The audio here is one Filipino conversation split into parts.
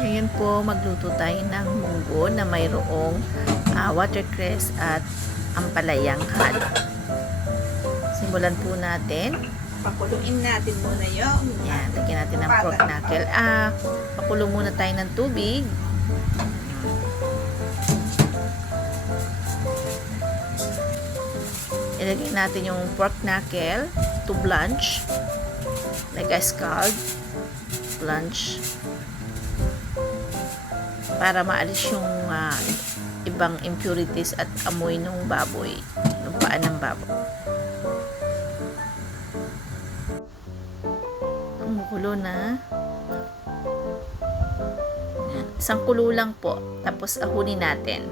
Ngayon po, magluto tayo ng munggo na mayroong watercress at ampalayang halo. Simulan po natin. Pakuluin natin muna yung Yan, lagyan natin ng pork knuckle. Pakulo muna tayo ng tubig. Ilagay natin yung pork knuckle to blanch. Like a scald. Blanch. Para maalis yung ibang impurities at amoy ng baboy, ng paan ng baboy. Kumukulo na. Isang kulo lang po, tapos ahunin natin.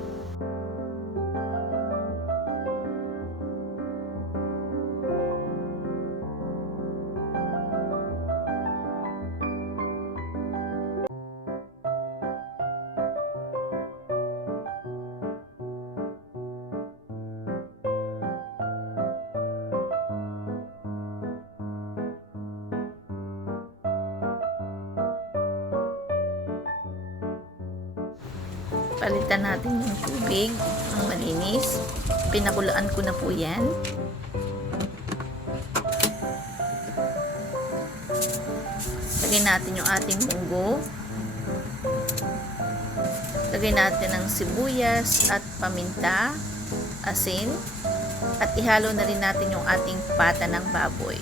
Palitan natin yung tubig ng malinis. Pinakulaan ko na po yan. Lagay natin yung ating munggo. Lagay natin ang sibuyas at paminta, asin, at ihalo na rin natin yung ating pata ng baboy.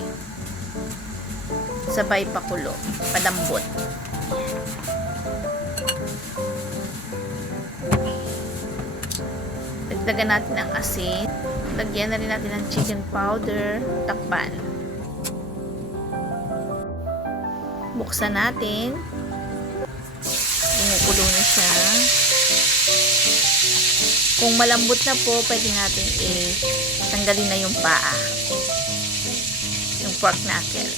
Sabay pakulo, palambot. Dagdagan natin ang asin. Lagyan na rin natin ng chicken powder. Takpan. Buksan natin. Kumukulo na siya. Kung malambot na po, pwede natin tanggalin na yung paa. Yung pork knuckle.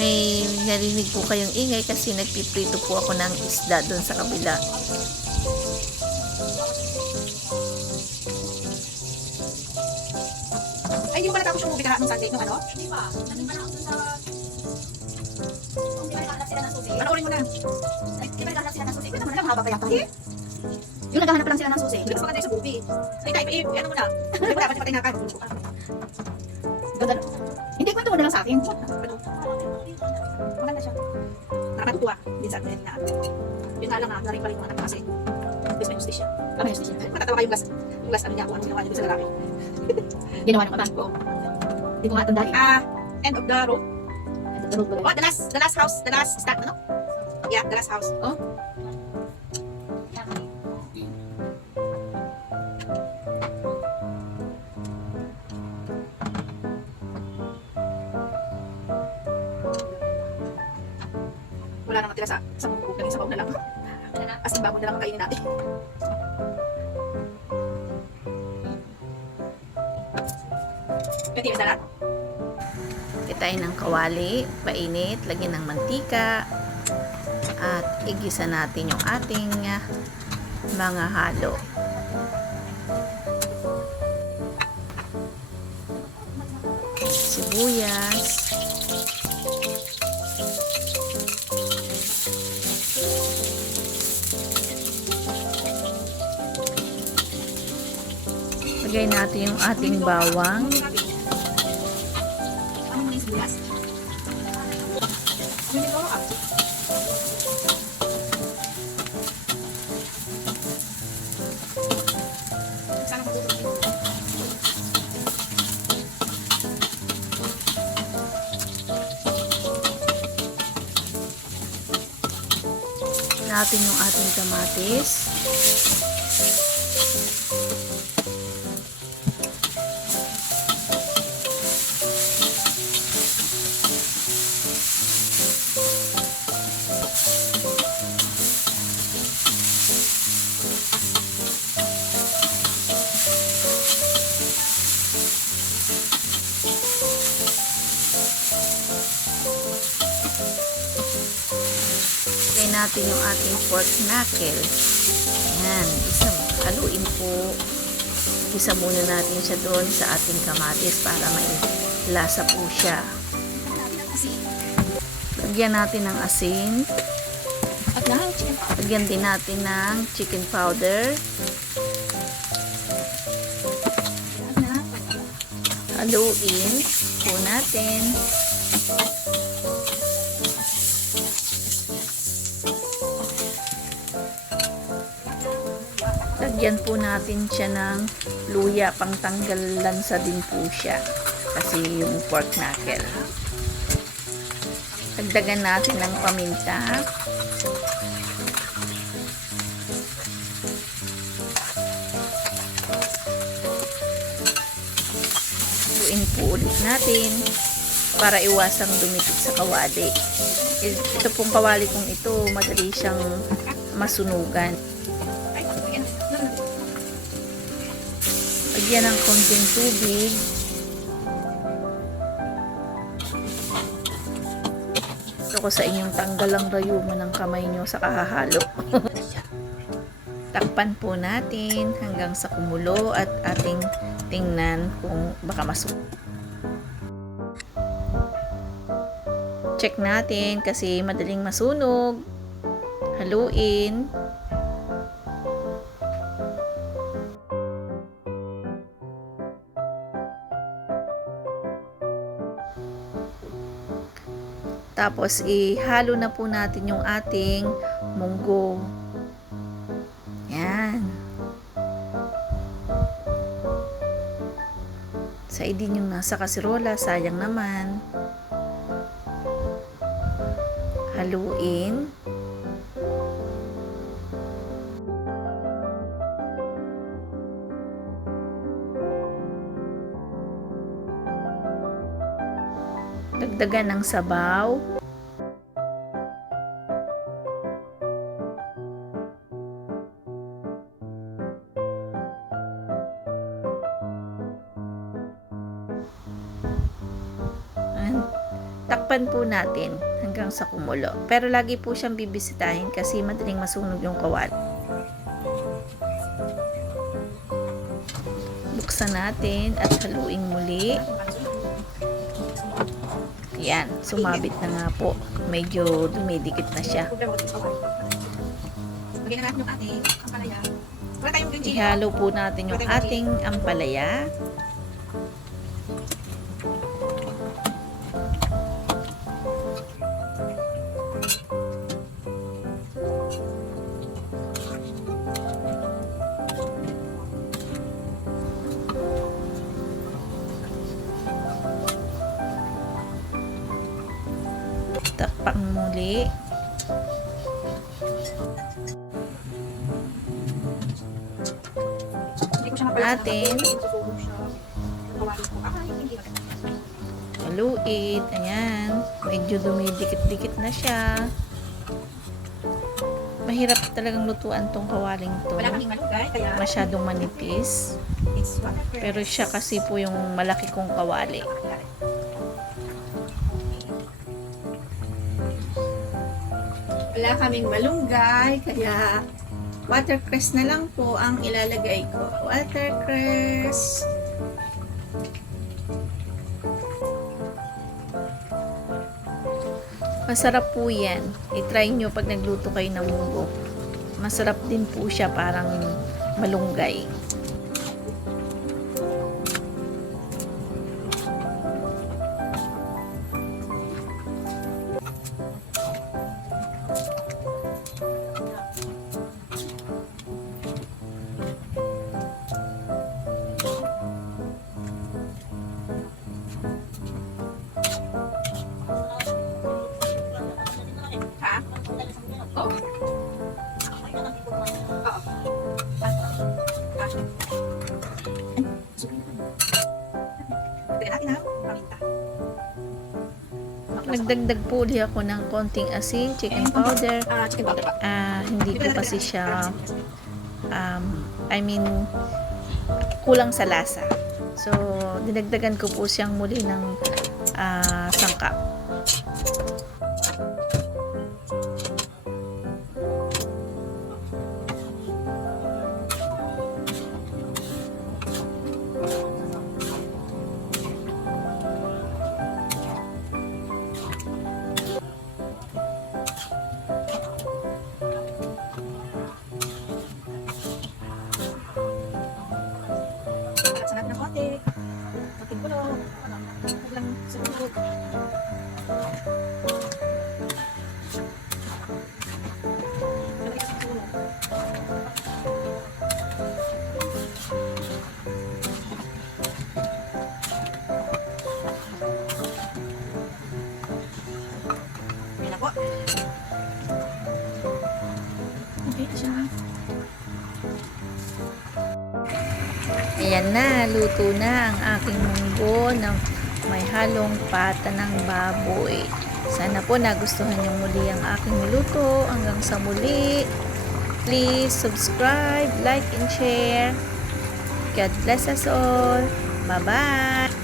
May narinig po kayong ingay kasi nagpiprito po ako ng isda doon sa kabila. Ay, hindi mo pa natapos yung movie kahapon Sunday nung ano? Hindi pa. Nandun pa na ako sa... Kung di ba naghahanap sila ng susi? Panoorin mo na. Di ba naghahanap sila ng susi? Ito mo na, mahaba kaya ito. Yung naghahanap lang sila ng susi. Hindi mas maganda yung sa movie. Ay, type A, ano mo na. Hindi mo dapat yung patay na ka. Ganda. Hindi, kwento mo na lang sa akin. Maganda siya. Nakakatuwa. Minsan, na. Yun nga lang na rin pa rin yung anak kasi. Bis may justisya. Kamay justice. Matatawa kayo yung glass ano niya, kung ano ginawa niya doon sa lalaki. Ginawa ng ama. Hindi ko nga tandaan. End of the road. Ito, road Oh, the last house, the last start, ano? Yeah, the last house. Oh? Wala nang natira sa bubog, naging sabaw na lang. As in, babon na lang ang kainin natin. Pwede yung salat. Lagyan tayo ng kawali, painit, lagyan ng mantika, at igisa natin yung ating mga halo. Sibuyas, lagay natin yung ating bawang, Ano mo yung sibuyas? Minito ah. Sana matutuloy. natin yung ating kamatis, Lagay natin yung ating pork knuckle. Ayan, haluin po. Isa muna natin siya doon sa ating kamatis para may lasa po siya. Lagyan natin ng asin. At ng chicken. Lagyan din natin ng chicken powder. At ng Haluin po natin. Lagyan po natin siya ng luya, pangtanggal lansa din po siya. Kasi yung pork knuckle. Dagdagan natin ng paminta. Haluin po ulit natin para iwasang dumikit sa kawali. Ito pong kawali kong ito, madali siyang masunugan. ay, ayan. Lagyan ng konting tubig. Gusto ko sa inyong tanggal ang rayuma ng kamay nyo sa kahahalo. Takpan po natin hanggang sa kumulo at ating tingnan kung baka masunog. Check natin kasi madaling masunog. Haluin. Tapos ihalo na po natin yung ating munggo. Yan. Saidin yung nasa kasirola, sayang naman. Haluin. Dagdagan ng sabaw. Takpan po natin hanggang sa kumulo. Pero lagi po siyang bibisitahin kasi madaling masunog yung kawali. Buksan natin at haluin muli. Yan, sumabit na nga po. Medyo dumidikit na siya. Lagyan na natin yung ating ampalaya. Wala tayong green chili. Ihalo po natin yung ating ampalaya. Takpan muli. Hindi ko siya mapalaya. Natin. Susunog siya. Kawali ko. Ay, hindi na. Haluin. Ayan. Medyo dumidikit-dikit na siya. Mahirap talagang lutuan tong kawaling to. Wala kaming malunggay, kaya Masyadong manipis. it's watercress. Pero siya kasi po yung malaki kong kawali. Wala kaming malunggay, kaya watercress na lang po ang ilalagay ko. Watercress. Masarap po yan. I-try nyo pag nagluto kayo ng munggo. Masarap din po siya, parang malunggay. Ha? Oo. Oo. Lagyan natin ang paminta. Nagdagdag po ulit ako ng konting asin, chicken powder. Chicken powder pa. Hindi po kasi siya, kulang sa lasa. So, dinagdagan ko po siyang muli ng sangkap. Okay na siya. Ayan na, luto na ang aking munggo na may halong pata ng baboy. Sana po nagustuhan niyo muli ang aking luto. Hanggang sa muli, please subscribe, like, and share. God bless us all. Bye-bye!